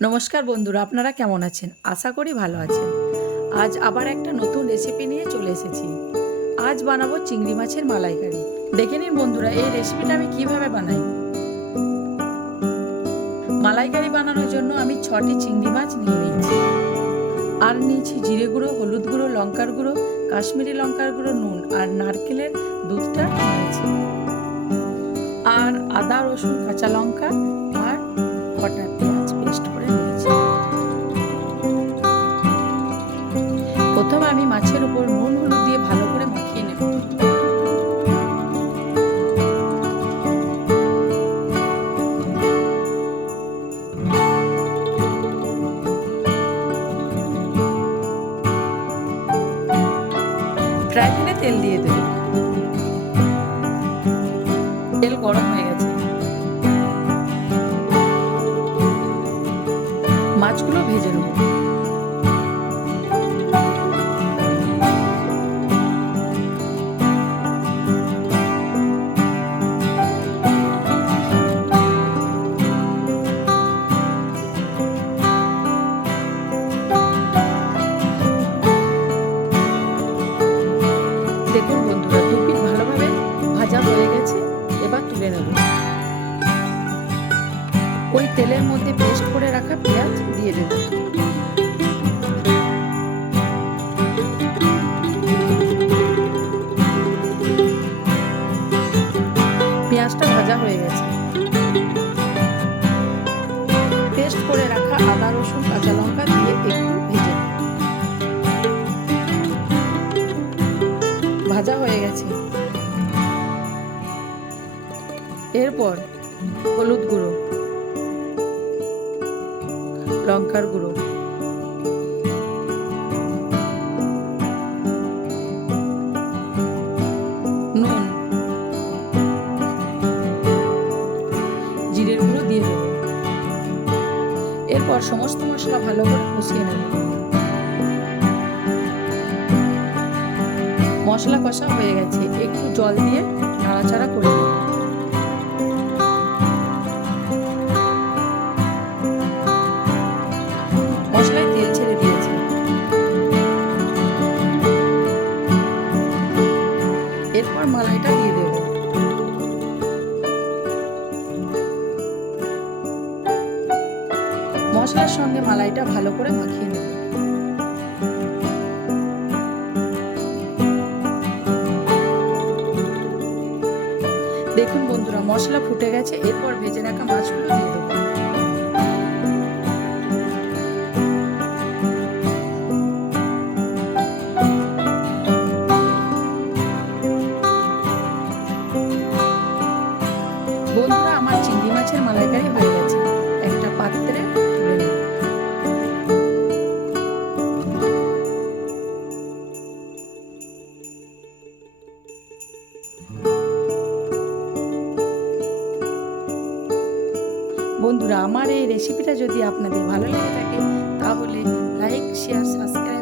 নমস্কার বন্ধুরা, আপনারা কেমন আছেন? আশা করি ভালো আছেন। আজ আবার একটা নতুন রেসিপি নিয়ে চলে এসেছি। আজ বানাবো চিংড়ি মাছের মালাইকারি। দেখে নিন বন্ধুরা, এই রেসিপিটা আমি কিভাবে বানাই। মালাইকারি বানানোর জন্য আমি 6টি চিংড়ি মাছ নিয়ে নিয়েছি। আর নিয়েছি জিরে গুঁড়ো, হলুদ গুঁড়ো, লঙ্কার গুঁড়ো, কাশ্মীরি লঙ্কার গুঁড়ো, নুন আর নারকেলের দুধটা নিয়েছি। আর আদা, রসুন, কাঁচা লঙ্কা আর কটা পেঁয়াজ পেস্ট করে নিয়েছি। প্রথমে আমি মাছের উপর নুন হলুদ দিয়ে ভালো করে মাখিয়ে নেব। ফ্রাই প্যানে তেল দিয়ে দেব। তেল গরম হয়ে গেছে। মাছগুলো ভেজে নেব। দেখুন বন্ধুরা, দু পিঠ ভালোভাবে ভাজা হয়ে গেছে। এবার তুলে নেব। ওই তেলের মধ্যে পেস্ট করে রাখা পেঁয়াজ দিয়ে দেব। পেঁয়াজটা ভাজা হয়ে গেছে। পেস্ট করে রাখা আদা, রসুন, কাঁচা লঙ্কা দিয়ে একটু ভেজে নেব। ভাজা হয়ে গেছে। এরপর হলুদ গুঁড়ো, লঙ্কার গুঁড়ো, নুন, জিরের গুঁড়ো দিয়ে দেব। এরপর সমস্ত মশলা ভালো করে কষিয়ে নেব। মশলা কষা হয়ে গেছে। একটু জল দিয়ে নাড়াচাড়া করে নেব। মশলায় তেল ছেড়ে দিয়েছে। এরপর মালাইটা দিয়ে দেব। মশলার সঙ্গে মালাইটা ভালো করে মাখিয়ে নেব। দেখুন বন্ধুরা, মশলা ফুটে গেছে। এরপর ভেজে রাখা মাছগুলো দিয়ে দেবো। বন্ধুরা, আমার চিংড়ি মাছের মালাইকারি হয়ে গেছে। একটা পাত্রে তুলে নেব। বন্ধুরা, আমার এই রেসিপিটা যদি আপনাদের ভালো লেগে থাকে তাহলে লাইক, শেয়ার, সাবস্ক্রাইব